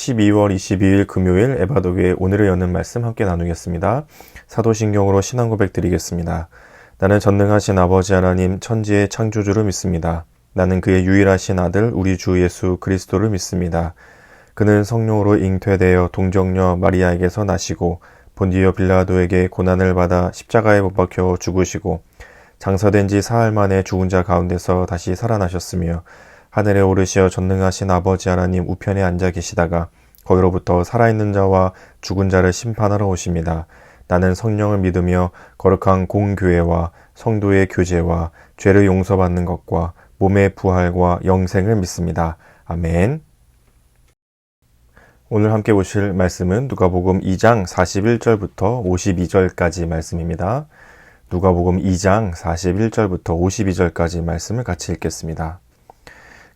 12월 22일 금요일 에바도교의 오늘을 여는 말씀 함께 나누겠습니다. 사도신경으로 신앙 고백 드리겠습니다. 나는 전능하신 아버지 하나님 천지의 창조주를 믿습니다. 나는 그의 유일하신 아들 우리 주 예수 그리스도를 믿습니다. 그는 성령으로 잉태되어 동정녀 마리아에게서 나시고 본디오 빌라도에게 고난을 받아 십자가에 못 박혀 죽으시고 장사된 지 사흘 만에 죽은 자 가운데서 다시 살아나셨으며 하늘에 오르시어 전능하신 아버지 하나님 우편에 앉아 계시다가 거기로부터 살아있는 자와 죽은 자를 심판하러 오십니다. 나는 성령을 믿으며 거룩한 공교회와 성도의 교제와 죄를 용서받는 것과 몸의 부활과 영생을 믿습니다. 아멘. 오늘 함께 보실 말씀은 누가복음 2장 41절부터 52절까지 말씀입니다. 누가복음 2장 41절부터 52절까지 말씀을 같이 읽겠습니다.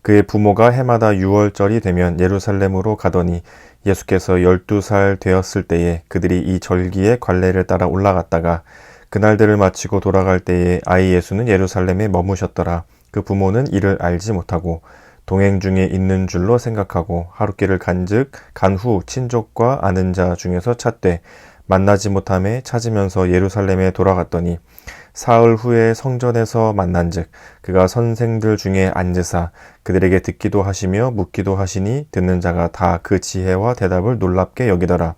그의 부모가 해마다 6월절이 되면 예루살렘으로 가더니 예수께서 12살 되었을 때에 그들이 이 절기의 관례를 따라 올라갔다가 그날들을 마치고 돌아갈 때에 아이 예수는 예루살렘에 머무셨더라. 그 부모는 이를 알지 못하고 동행 중에 있는 줄로 생각하고 하룻길을 간 후 친족과 아는 자 중에서 찾되 만나지 못함에 찾으면서 예루살렘에 돌아갔더니 사흘 후에 성전에서 만난즉 그가 선생들 중에 앉으사 그들에게 듣기도 하시며 묻기도 하시니 듣는 자가 다 그 지혜와 대답을 놀랍게 여기더라.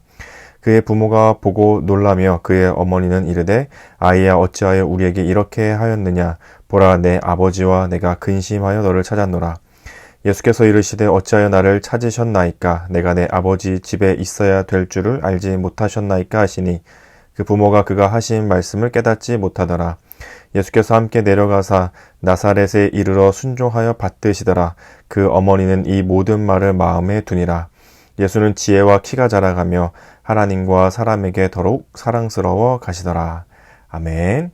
그의 부모가 보고 놀라며 그의 어머니는 이르되 아이야 어찌하여 우리에게 이렇게 하였느냐 보라 내 아버지와 내가 근심하여 너를 찾았노라. 예수께서 이르시되 어찌하여 나를 찾으셨나이까 내가 내 아버지 집에 있어야 될 줄을 알지 못하셨나이까 하시니 그 부모가 그가 하신 말씀을 깨닫지 못하더라. 예수께서 함께 내려가사 나사렛에 이르러 순종하여 받드시더라. 그 어머니는 이 모든 말을 마음에 두니라. 예수는 지혜와 키가 자라가며 하나님과 사람에게 더욱 사랑스러워 가시더라. 아멘.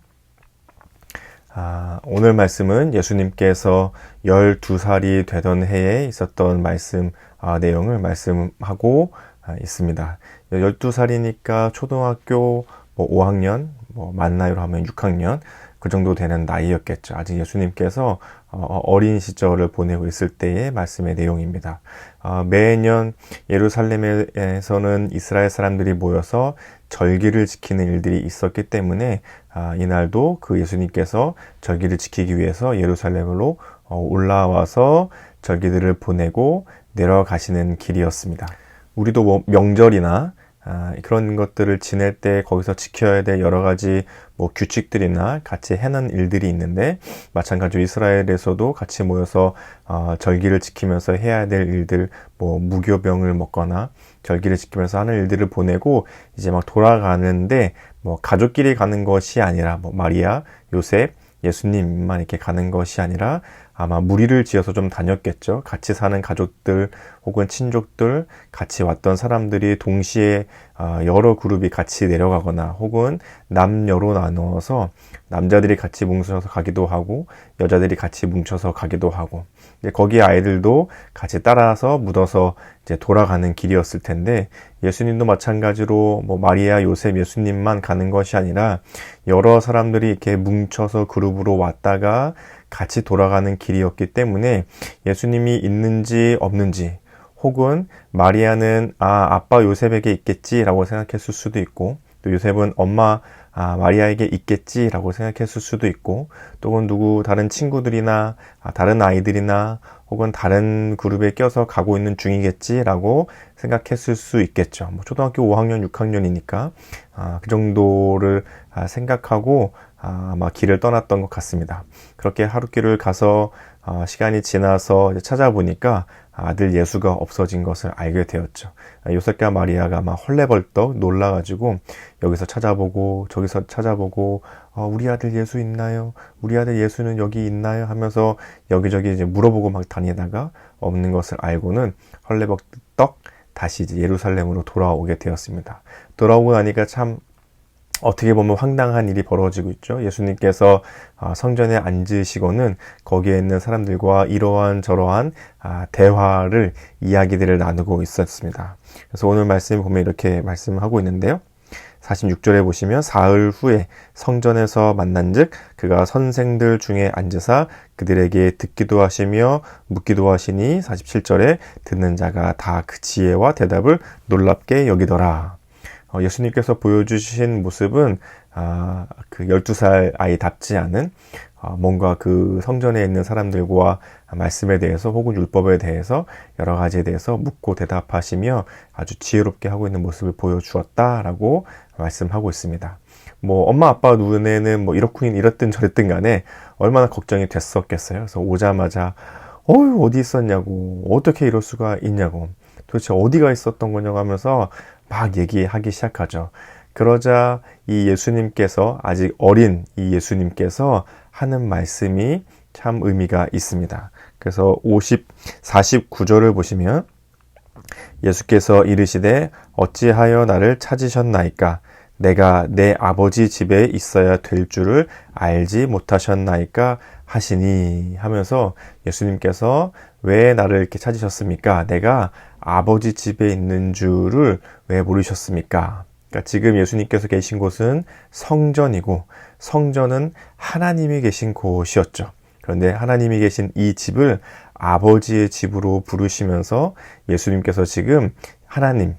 오늘 말씀은 예수님께서 12살이 되던 해에 있었던 말씀 내용을 말씀하고 있습니다. 12살이니까 초등학교 5학년, 만 나이로 하면 6학년 그 정도 되는 나이였겠죠. 아직 예수님께서 어린 시절을 보내고 있을 때의 말씀의 내용입니다. 매년 예루살렘에서는 이스라엘 사람들이 모여서 절기를 지키는 일들이 있었기 때문에 이날도 그 예수님께서 절기를 지키기 위해서 예루살렘으로 올라와서 절기들을 보내고 내려가시는 길이었습니다. 우리도 명절이나 그런 것들을 지낼 때 거기서 지켜야 될 여러 가지 규칙들이나 같이 해놓은 일들이 있는데 마찬가지로 이스라엘에서도 같이 모여서 절기를 지키면서 해야 될 일들, 무교병을 먹거나 절기를 지키면서 하는 일들을 보내고 이제 막 돌아가는데 가족끼리 가는 것이 아니라 마리아, 요셉, 예수님만 이렇게 가는 것이 아니라 아마 무리를 지어서 좀 다녔겠죠. 같이 사는 가족들 혹은 친족들, 같이 왔던 사람들이 동시에 여러 그룹이 같이 내려가거나 혹은 남녀로 나누어서 남자들이 같이 뭉쳐서 가기도 하고 여자들이 같이 뭉쳐서 가기도 하고 거기 아이들도 같이 따라서 묻어서 이제 돌아가는 길이었을 텐데 예수님도 마찬가지로 마리아, 요셉, 예수님만 가는 것이 아니라 여러 사람들이 이렇게 뭉쳐서 그룹으로 왔다가 같이 돌아가는 길이었기 때문에 예수님이 있는지 없는지 혹은 마리아는 아빠 요셉에게 있겠지라고 생각했을 수도 있고 또 요셉은 엄마 마리아에게 있겠지라고 생각했을 수도 있고 또는 다른 친구들이나 다른 아이들이나 혹은 다른 그룹에 껴서 가고 있는 중이겠지라고 생각했을 수 있겠죠. 초등학교 5학년, 6학년이니까 그 정도를 생각하고 아마 길을 떠났던 것 같습니다. 그렇게 하룻길을 가서 시간이 지나서 찾아보니까 아들 예수가 없어진 것을 알게 되었죠. 요셉과 마리아가 막 헐레벌떡 놀라가지고 여기서 찾아보고 저기서 찾아보고 우리 아들 예수 있나요? 우리 아들 예수는 여기 있나요? 하면서 여기저기 이제 물어보고 막 다니다가 없는 것을 알고는 헐레벌떡 다시 이제 예루살렘으로 돌아오게 되었습니다. 돌아오고 나니까 참 어떻게 보면 황당한 일이 벌어지고 있죠. 예수님께서 성전에 앉으시고는 거기에 있는 사람들과 이러한 저러한 이야기들을 나누고 있었습니다. 그래서 오늘 말씀 보면 이렇게 말씀하고 있는데요. 46절에 보시면 사흘 후에 성전에서 만난즉 그가 선생들 중에 앉으사 그들에게 듣기도 하시며 묻기도 하시니 47절에 듣는 자가 다 그 지혜와 대답을 놀랍게 여기더라. 예수님께서 보여주신 모습은 그 12살 아이답지 않은 뭔가 그 성전에 있는 사람들과 말씀에 대해서 혹은 율법에 대해서 여러 가지에 대해서 묻고 대답하시며 아주 지혜롭게 하고 있는 모습을 보여주었다라고 말씀하고 있습니다. 뭐 엄마 아빠 눈에는 뭐 이렇든 저랬든 간에 얼마나 걱정이 됐었겠어요. 그래서 오자마자 어디 있었냐고, 어떻게 이럴 수가 있냐고, 도대체 어디가 있었던 거냐고 하면서 막 얘기하기 시작하죠. 그러자 이 예수님께서, 아직 어린 이 예수님께서 하는 말씀이 참 의미가 있습니다. 그래서 49절을 보시면 예수께서 이르시되 어찌하여 나를 찾으셨나이까? 내가 내 아버지 집에 있어야 될 줄을 알지 못하셨나이까? 하시니 하면서 예수님께서 왜 나를 이렇게 찾으셨습니까? 내가 아버지 집에 있는 줄을 왜 모르셨습니까? 그러니까 지금 예수님께서 계신 곳은 성전이고 성전은 하나님이 계신 곳이었죠. 그런데 하나님이 계신 이 집을 아버지의 집으로 부르시면서 예수님께서 지금 하나님,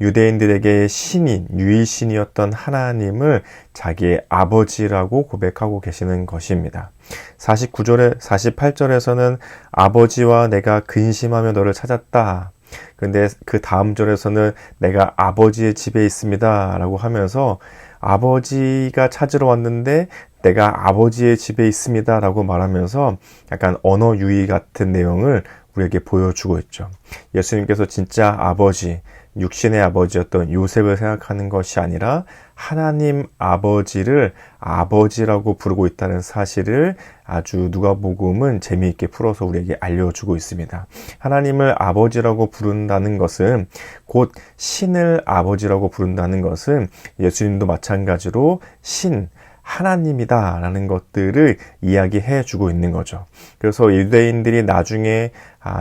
유대인들에게 신인, 유일신이었던 하나님을 자기의 아버지라고 고백하고 계시는 것입니다. 48절에서는 아버지와 내가 근심하며 너를 찾았다. 그런데 그 다음 절에서는 내가 아버지의 집에 있습니다 라고 하면서 아버지가 찾으러 왔는데 내가 아버지의 집에 있습니다 라고 말하면서 약간 언어 유희 같은 내용을 우리에게 보여주고 있죠. 예수님께서 진짜 아버지, 육신의 아버지였던 요셉을 생각하는 것이 아니라 하나님 아버지를 아버지라고 부르고 있다는 사실을 아주 누가복음은 재미있게 풀어서 우리에게 알려주고 있습니다. 하나님을 아버지라고 부른다는 것은, 곧 신을 아버지라고 부른다는 것은 예수님도 마찬가지로 신, 하나님이다 라는 것들을 이야기해 주고 있는 거죠. 그래서 유대인들이 나중에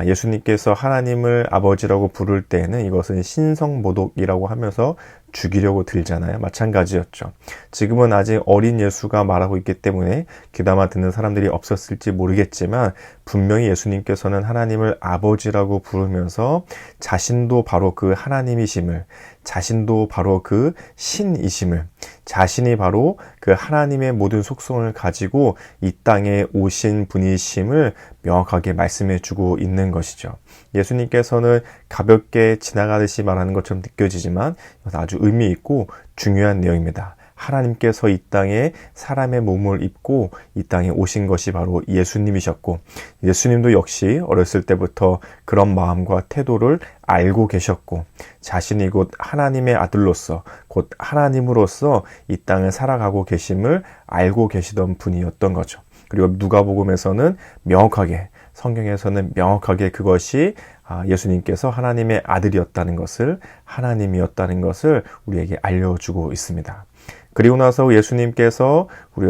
예수님께서 하나님을 아버지라고 부를 때에는 이것은 신성모독이라고 하면서 죽이려고 들잖아요. 마찬가지였죠. 지금은 아직 어린 예수가 말하고 있기 때문에 귀담아 듣는 사람들이 없었을지 모르겠지만 분명히 예수님께서는 하나님을 아버지라고 부르면서 자신도 바로 그 하나님이심을, 자신도 바로 그 신이심을, 자신이 바로 그 하나님의 모든 속성을 가지고 이 땅에 오신 분이심을 명확하게 말씀해 주고 있는 것이죠. 예수님께서는 가볍게 지나가듯이 말하는 것처럼 느껴지지만 이것은 아주 의미 있고 중요한 내용입니다. 하나님께서 이 땅에 사람의 몸을 입고 이 땅에 오신 것이 바로 예수님이셨고, 예수님도 역시 어렸을 때부터 그런 마음과 태도를 알고 계셨고, 자신이 곧 하나님의 아들로서, 곧 하나님으로서 이 땅을 살아가고 계심을 알고 계시던 분이었던 거죠. 그리고 누가복음에서는 명확하게, 성경에서는 명확하게 그것이 예수님께서 하나님의 아들이었다는 것을, 하나님이었다는 것을 우리에게 알려주고 있습니다. 그리고 나서 예수님께서 우리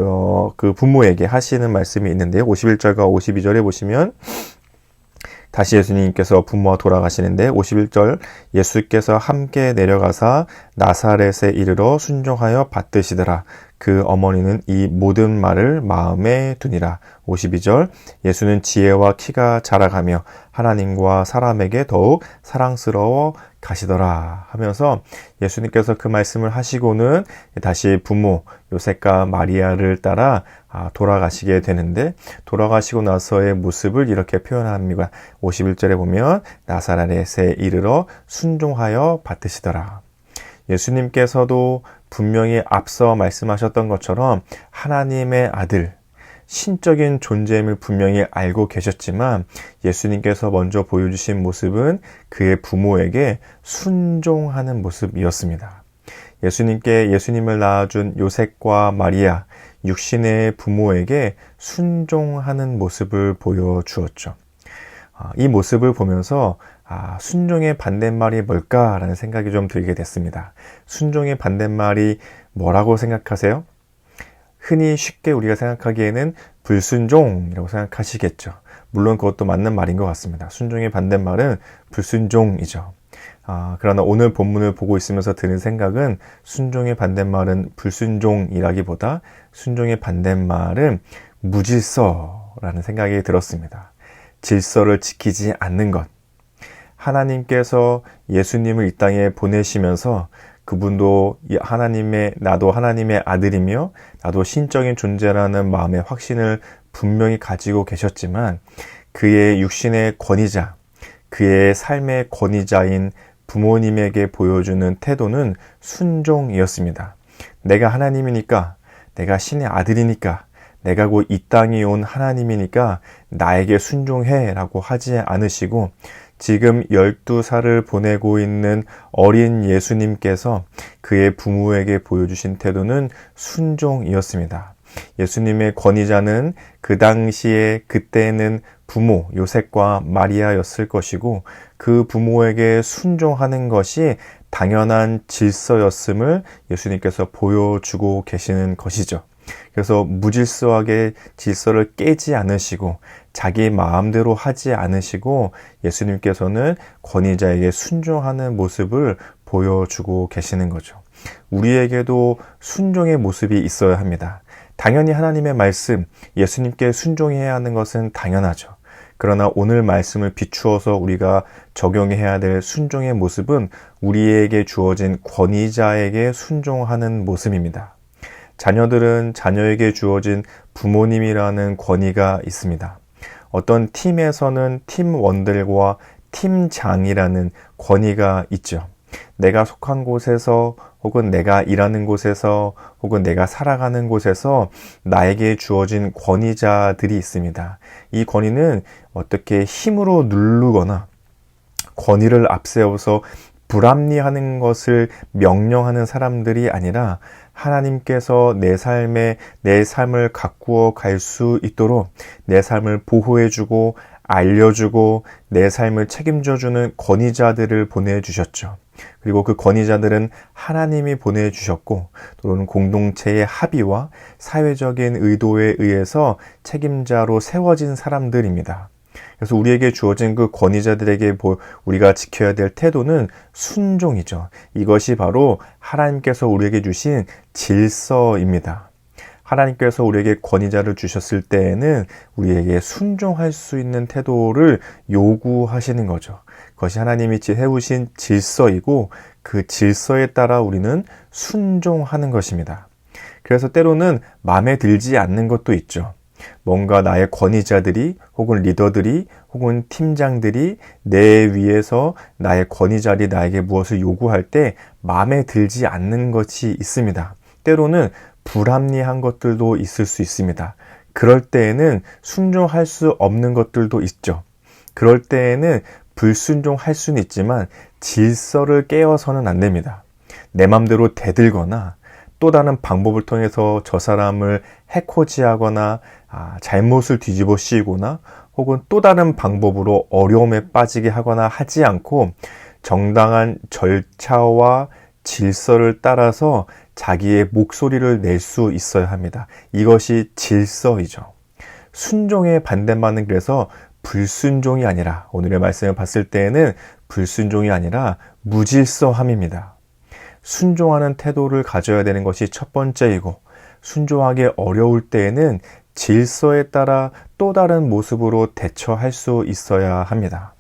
그 부모에게 하시는 말씀이 있는데요. 51절과 52절에 보시면 다시 예수님께서 부모와 돌아가시는데 51절 예수께서 함께 내려가사 나사렛에 이르러 순종하여 받드시더라. 그 어머니는 이 모든 말을 마음에 두니라. 52절 예수는 지혜와 키가 자라가며 하나님과 사람에게 더욱 사랑스러워 가시더라 하면서 예수님께서 그 말씀을 하시고는 다시 부모 요셉과 마리아를 따라 돌아가시게 되는데, 돌아가시고 나서의 모습을 이렇게 표현합니다. 51절에 보면 나사렛에 이르러 순종하여 받으시더라. 예수님께서도 분명히 앞서 말씀하셨던 것처럼 하나님의 아들, 신적인 존재임을 분명히 알고 계셨지만 예수님께서 먼저 보여주신 모습은 그의 부모에게 순종하는 모습이었습니다. 예수님을 낳아준 요셉과 마리아, 육신의 부모에게 순종하는 모습을 보여주었죠. 이 모습을 보면서 순종의 반대말이 뭘까라는 생각이 좀 들게 됐습니다. 순종의 반대말이 뭐라고 생각하세요? 흔히 쉽게 우리가 생각하기에는 불순종이라고 생각하시겠죠. 물론 그것도 맞는 말인 것 같습니다. 순종의 반대말은 불순종이죠. 그러나 오늘 본문을 보고 있으면서 드는 생각은 순종의 반대말은 불순종이라기보다 순종의 반대말은 무질서라는 생각이 들었습니다. 질서를 지키지 않는 것. 하나님께서 예수님을 이 땅에 보내시면서 그분도 나도 하나님의 아들이며 나도 신적인 존재라는 마음의 확신을 분명히 가지고 계셨지만 그의 육신의 권위자, 그의 삶의 권위자인 부모님에게 보여주는 태도는 순종이었습니다. 내가 하나님이니까, 내가 신의 아들이니까, 내가 곧 이 땅에 온 하나님이니까 나에게 순종해 라고 하지 않으시고 지금 12살을 보내고 있는 어린 예수님께서 그의 부모에게 보여주신 태도는 순종이었습니다. 예수님의 권위자는 그 당시에 그때는 부모 요셉과 마리아였을 것이고 그 부모에게 순종하는 것이 당연한 질서였음을 예수님께서 보여주고 계시는 것이죠. 그래서 무질서하게 질서를 깨지 않으시고 자기 마음대로 하지 않으시고 예수님께서는 권위자에게 순종하는 모습을 보여주고 계시는 거죠. 우리에게도 순종의 모습이 있어야 합니다. 당연히 하나님의 말씀, 예수님께 순종해야 하는 것은 당연하죠. 그러나 오늘 말씀을 비추어서 우리가 적용해야 될 순종의 모습은 우리에게 주어진 권위자에게 순종하는 모습입니다. 자녀들은 자녀에게 주어진 부모님이라는 권위가 있습니다. 어떤 팀에서는 팀원들과 팀장이라는 권위가 있죠. 내가 속한 곳에서 혹은 내가 일하는 곳에서 혹은 내가 살아가는 곳에서 나에게 주어진 권위자들이 있습니다. 이 권위는 어떻게 힘으로 누르거나 권위를 앞세워서 불합리하는 것을 명령하는 사람들이 아니라 하나님께서 내 삶을 가꾸어 갈 수 있도록 내 삶을 보호해주고 알려주고 내 삶을 책임져주는 권위자들을 보내주셨죠. 그리고 그 권위자들은 하나님이 보내주셨고 또는 공동체의 합의와 사회적인 의도에 의해서 책임자로 세워진 사람들입니다. 그래서 우리에게 주어진 그 권위자들에게 우리가 지켜야 될 태도는 순종이죠. 이것이 바로 하나님께서 우리에게 주신 질서입니다. 하나님께서 우리에게 권위자를 주셨을 때에는 우리에게 순종할 수 있는 태도를 요구하시는 거죠. 그것이 하나님이 해우신 질서이고 그 질서에 따라 우리는 순종하는 것입니다. 그래서 때로는 마음에 들지 않는 것도 있죠. 뭔가 나의 권위자들이 혹은 리더들이 혹은 팀장들이 내 위에서 나의 권위자들이 나에게 무엇을 요구할 때 마음에 들지 않는 것이 있습니다. 때로는 불합리한 것들도 있을 수 있습니다. 그럴 때에는 순종할 수 없는 것들도 있죠. 그럴 때에는 불순종할 수는 있지만 질서를 깨어서는 안 됩니다. 내 맘대로 대들거나 또 다른 방법을 통해서 저 사람을 해코지하거나 잘못을 뒤집어 씌우거나 혹은 또 다른 방법으로 어려움에 빠지게 하거나 하지 않고 정당한 절차와 질서를 따라서 자기의 목소리를 낼 수 있어야 합니다. 이것이 질서이죠. 순종의 반대말은 그래서 불순종이 아니라 오늘의 말씀을 봤을 때에는 불순종이 아니라 무질서함입니다. 순종하는 태도를 가져야 되는 것이 첫 번째이고 순종하기 어려울 때에는 질서에 따라 또 다른 모습으로 대처할 수 있어야 합니다.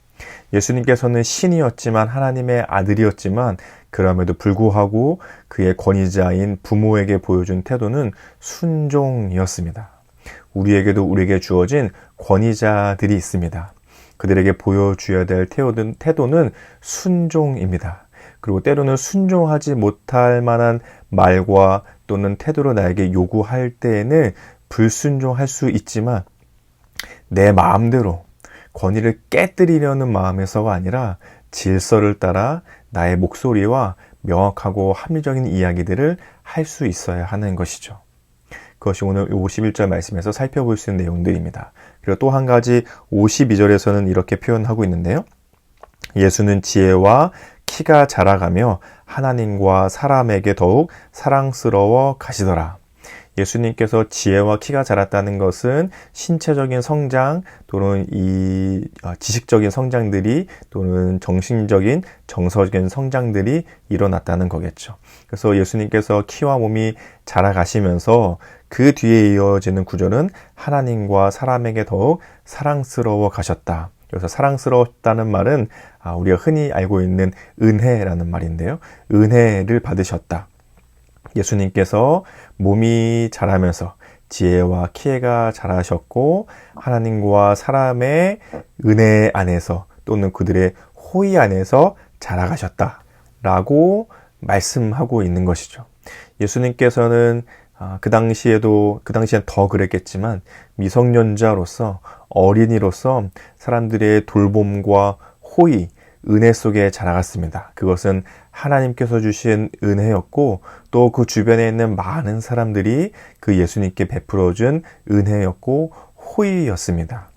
예수님께서는 신이었지만 하나님의 아들이었지만 그럼에도 불구하고 그의 권위자인 부모에게 보여준 태도는 순종이었습니다. 우리에게 주어진 권위자들이 있습니다. 그들에게 보여줘야 될 태도는 순종입니다. 그리고 때로는 순종하지 못할 만한 말과 또는 태도로 나에게 요구할 때에는 불순종할 수 있지만 내 마음대로 권위를 깨뜨리려는 마음에서가 아니라 질서를 따라 나의 목소리와 명확하고 합리적인 이야기들을 할 수 있어야 하는 것이죠. 그것이 오늘 51절 말씀에서 살펴볼 수 있는 내용들입니다. 그리고 또 한 가지 52절에서는 이렇게 표현하고 있는데요. 예수는 지혜와 키가 자라가며 하나님과 사람에게 더욱 사랑스러워 가시더라. 예수님께서 지혜와 키가 자랐다는 것은 신체적인 성장 또는 이 지식적인 성장들이 또는 정신적인 정서적인 성장들이 일어났다는 거겠죠. 그래서 예수님께서 키와 몸이 자라가시면서 그 뒤에 이어지는 구절은 하나님과 사람에게 더욱 사랑스러워 가셨다. 여기서 사랑스러웠다는 말은 우리가 흔히 알고 있는 은혜라는 말인데요. 은혜를 받으셨다. 예수님께서 몸이 자라면서 지혜와 키가 자라셨고 하나님과 사람의 은혜 안에서 또는 그들의 호의 안에서 자라가셨다라고 말씀하고 있는 것이죠. 예수님께서는 그 당시엔 더 그랬겠지만 미성년자로서 어린이로서 사람들의 돌봄과 호의, 은혜 속에 자라갔습니다. 그것은 하나님께서 주신 은혜였고 또 그 주변에 있는 많은 사람들이 그 예수님께 베풀어준 은혜였고 호의였습니다.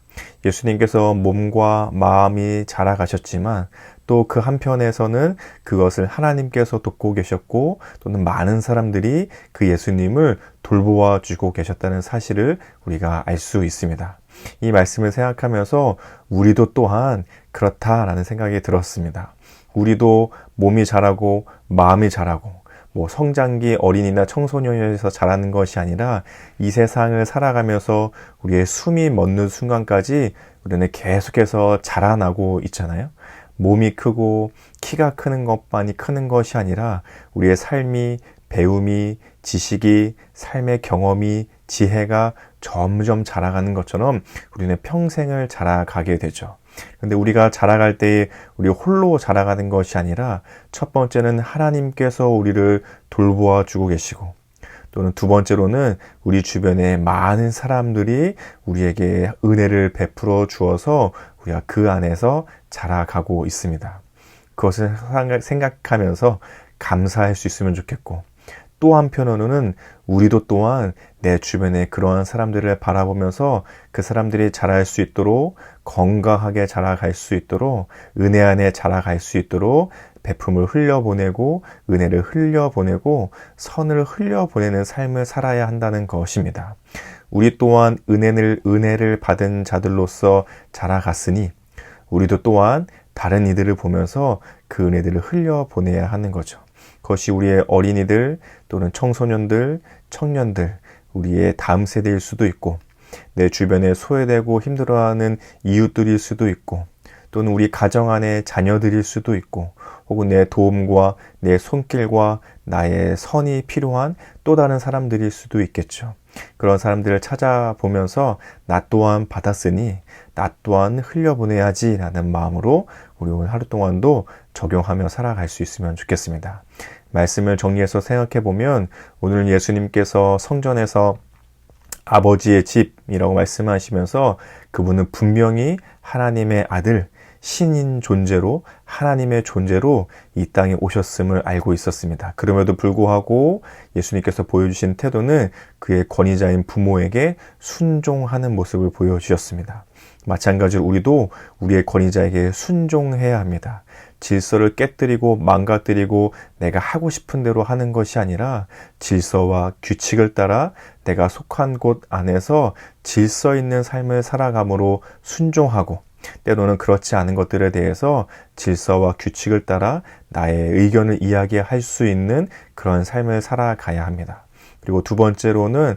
예수님께서 몸과 마음이 자라가셨지만 또 그 한편에서는 그것을 하나님께서 돕고 계셨고 또는 많은 사람들이 그 예수님을 돌보아 주고 계셨다는 사실을 우리가 알 수 있습니다. 이 말씀을 생각하면서 우리도 또한 그렇다라는 생각이 들었습니다. 우리도 몸이 자라고 마음이 자라고 성장기 어린이나 청소년에서 자라는 것이 아니라 이 세상을 살아가면서 우리의 숨이 멎는 순간까지 우리는 계속해서 자라나고 있잖아요. 몸이 크고 키가 크는 것만이 크는 것이 아니라 우리의 삶이, 배움이, 지식이, 삶의 경험이, 지혜가 점점 자라가는 것처럼 우리는 평생을 자라가게 되죠. 근데 우리가 자라갈 때 우리 홀로 자라가는 것이 아니라 첫 번째는 하나님께서 우리를 돌보아 주고 계시고 또는 두 번째로는 우리 주변에 많은 사람들이 우리에게 은혜를 베풀어 주어서 우리가 그 안에서 자라가고 있습니다. 그것을 생각하면서 감사할 수 있으면 좋겠고 또 한편으로는 우리도 또한 내 주변에 그러한 사람들을 바라보면서 그 사람들이 자랄 수 있도록 건강하게 자라갈 수 있도록 은혜 안에 자라갈 수 있도록 베품을 흘려보내고 은혜를 흘려보내고 선을 흘려보내는 삶을 살아야 한다는 것입니다. 우리 또한 은혜를 받은 자들로서 자라갔으니 우리도 또한 다른 이들을 보면서 그 은혜들을 흘려보내야 하는 거죠. 그것이 우리의 어린이들 또는 청소년들, 청년들, 우리의 다음 세대일 수도 있고 내 주변에 소외되고 힘들어하는 이웃들일 수도 있고 또는 우리 가정 안의 자녀들일 수도 있고 혹은 내 도움과 내 손길과 나의 선이 필요한 또 다른 사람들일 수도 있겠죠. 그런 사람들을 찾아보면서 나 또한 받았으니 나 또한 흘려보내야지 라는 마음으로 우리 오늘 하루 동안도 적용하며 살아갈 수 있으면 좋겠습니다. 말씀을 정리해서 생각해보면 오늘 예수님께서 성전에서 아버지의 집이라고 말씀하시면서 그분은 분명히 하나님의 아들, 신인 존재로 하나님의 존재로 이 땅에 오셨음을 알고 있었습니다. 그럼에도 불구하고 예수님께서 보여주신 태도는 그의 권위자인 부모에게 순종하는 모습을 보여주셨습니다. 마찬가지로 우리도 우리의 권위자에게 순종해야 합니다. 질서를 깨뜨리고 망가뜨리고 내가 하고 싶은 대로 하는 것이 아니라 질서와 규칙을 따라 내가 속한 곳 안에서 질서 있는 삶을 살아감으로 순종하고 때로는 그렇지 않은 것들에 대해서 질서와 규칙을 따라 나의 의견을 이야기할 수 있는 그런 삶을 살아가야 합니다. 그리고 두 번째로는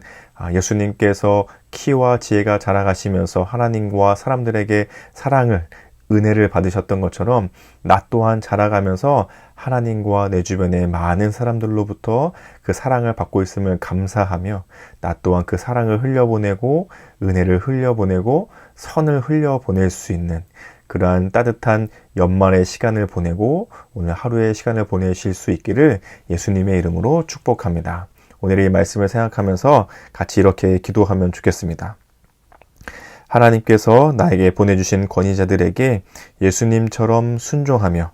예수님께서 키와 지혜가 자라가시면서 하나님과 사람들에게 사랑을 은혜를 받으셨던 것처럼 나 또한 자라가면서 하나님과 내 주변의 많은 사람들로부터 그 사랑을 받고 있음을 감사하며 나 또한 그 사랑을 흘려보내고 은혜를 흘려보내고 선을 흘려보낼 수 있는 그러한 따뜻한 연말의 시간을 보내고 오늘 하루의 시간을 보내실 수 있기를 예수님의 이름으로 축복합니다. 오늘의 이 말씀을 생각하면서 같이 이렇게 기도하면 좋겠습니다. 하나님께서 나에게 보내주신 권위자들에게 예수님처럼 순종하며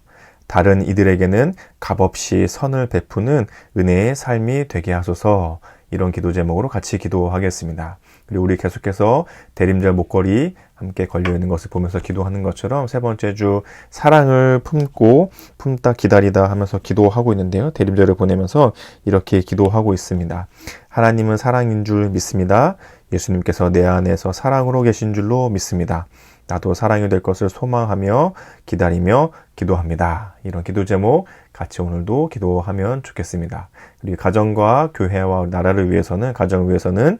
다른 이들에게는 값없이 선을 베푸는 은혜의 삶이 되게 하소서. 이런 기도 제목으로 같이 기도하겠습니다. 그리고 우리 계속해서 대림절 목걸이 함께 걸려있는 것을 보면서 기도하는 것처럼 세 번째 주 사랑을 품고 품다 기다리다 하면서 기도하고 있는데요. 대림절을 보내면서 이렇게 기도하고 있습니다. 하나님은 사랑인 줄 믿습니다. 예수님께서 내 안에서 사랑으로 계신 줄로 믿습니다. 나도 사랑이 될 것을 소망하며 기다리며 기도합니다. 이런 기도 제목 같이 오늘도 기도하면 좋겠습니다. 그리고 가정과 교회와 나라를 위해서는, 가정을 위해서는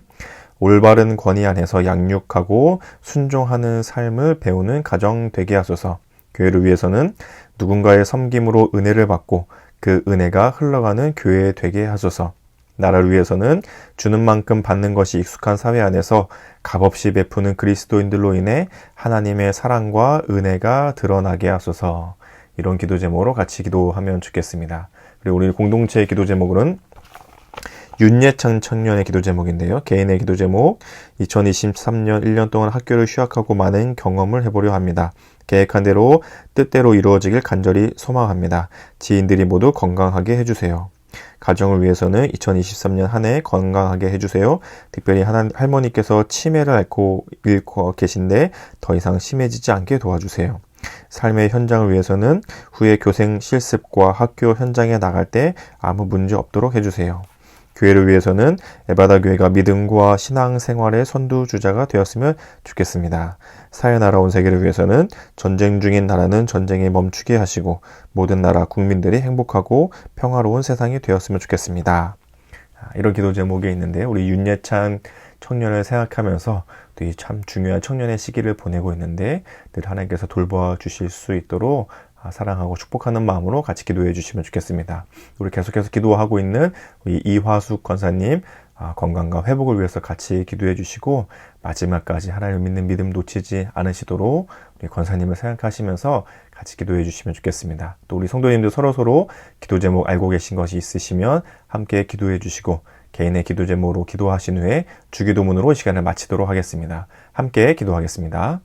올바른 권위 안에서 양육하고 순종하는 삶을 배우는 가정 되게 하소서. 교회를 위해서는 누군가의 섬김으로 은혜를 받고 그 은혜가 흘러가는 교회 되게 하소서. 나라를 위해서는 주는 만큼 받는 것이 익숙한 사회 안에서 값없이 베푸는 그리스도인들로 인해 하나님의 사랑과 은혜가 드러나게 하소서. 이런 기도 제목으로 같이 기도하면 좋겠습니다. 그리고 우리 공동체의 기도 제목은 윤예찬 청년의 기도 제목인데요. 개인의 기도 제목, 2023년 1년 동안 학교를 휴학하고 많은 경험을 해보려 합니다. 계획한 대로 뜻대로 이루어지길 간절히 소망합니다. 지인들이 모두 건강하게 해주세요. 가정을 위해서는 2023년 한 해 건강하게 해주세요. 특별히 할머니께서 치매를 앓고 계신데 더 이상 심해지지 않게 도와주세요. 삶의 현장을 위해서는 후에 교생 실습과 학교 현장에 나갈 때 아무 문제 없도록 해주세요. 교회를 위해서는 에바다 교회가 믿음과 신앙생활의 선두주자가 되었으면 좋겠습니다. 사회 나라 온 세계를 위해서는 전쟁 중인 나라는 전쟁에 멈추게 하시고 모든 나라 국민들이 행복하고 평화로운 세상이 되었으면 좋겠습니다. 이런 기도 제목이 있는데 우리 윤예찬 청년을 생각하면서 또 이 참 중요한 청년의 시기를 보내고 있는데 늘 하나님께서 돌봐 주실 수 있도록 사랑하고 축복하는 마음으로 같이 기도해 주시면 좋겠습니다. 우리 계속해서 기도하고 있는 우리 이화숙 권사님 건강과 회복을 위해서 같이 기도해 주시고 마지막까지 하나님을 믿는 믿음 놓치지 않으시도록 우리 권사님을 생각하시면서 같이 기도해 주시면 좋겠습니다. 또 우리 성도님들 서로서로 기도 제목 알고 계신 것이 있으시면 함께 기도해 주시고 개인의 기도 제목으로 기도하신 후에 주기도문으로 시간을 마치도록 하겠습니다. 함께 기도하겠습니다.